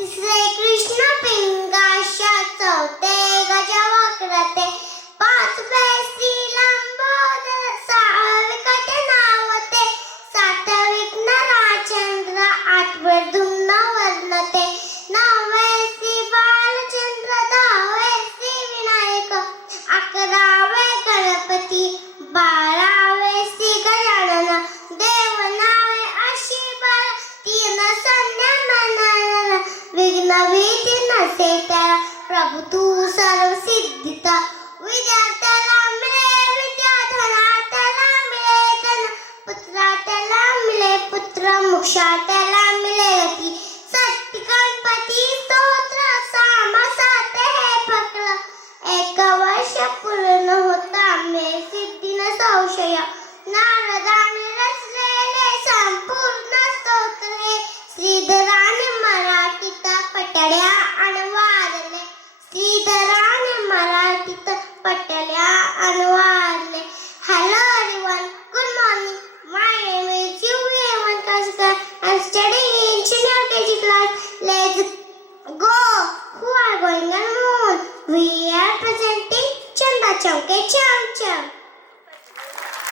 तिसरे कृष्ण पिंगाशा, चौथे गजवक्रते, पाचवे श्रीलंबोदर, सहावे कटनावते, सातवे नराचंद्र, आठवे धुम्नवर्णते, नववे श्री बालचंद्र, दहावे श्री विनायक, अकरावे गणपती, बारावे श्री गजानन, देव नावे अशी बारा, तीन संज्ञा विघ्न भीती नसे त्याला, प्रभू तू सर्व सिद्धीचा, विद्यार्थ्याला मिळे विद्या, धनार्थ्याला मिळे धन, पुत्रार्थ्याला मिळे पुत्र, मोक्षार्थ्याला मिळे गती. षष्टी गणपती स्तोत्र, सामासाते हे फकलं, एक वर्ष पूर्ण होता मे सिद्धी न संशय, नारदाने रचलेले संपूर्ण स्तोत्र हे, श्रीधराने मराठीत पटल्या अनुवादले, श्रीधराने मराठीत पटल्या अनुवादले. Hello everyone, good morning. My name is Yuvi Heman Kaskar. I'm studying in senior KG class. Let's go. Who are going on moon? We are presenting Chanda Chauke Cham Cham.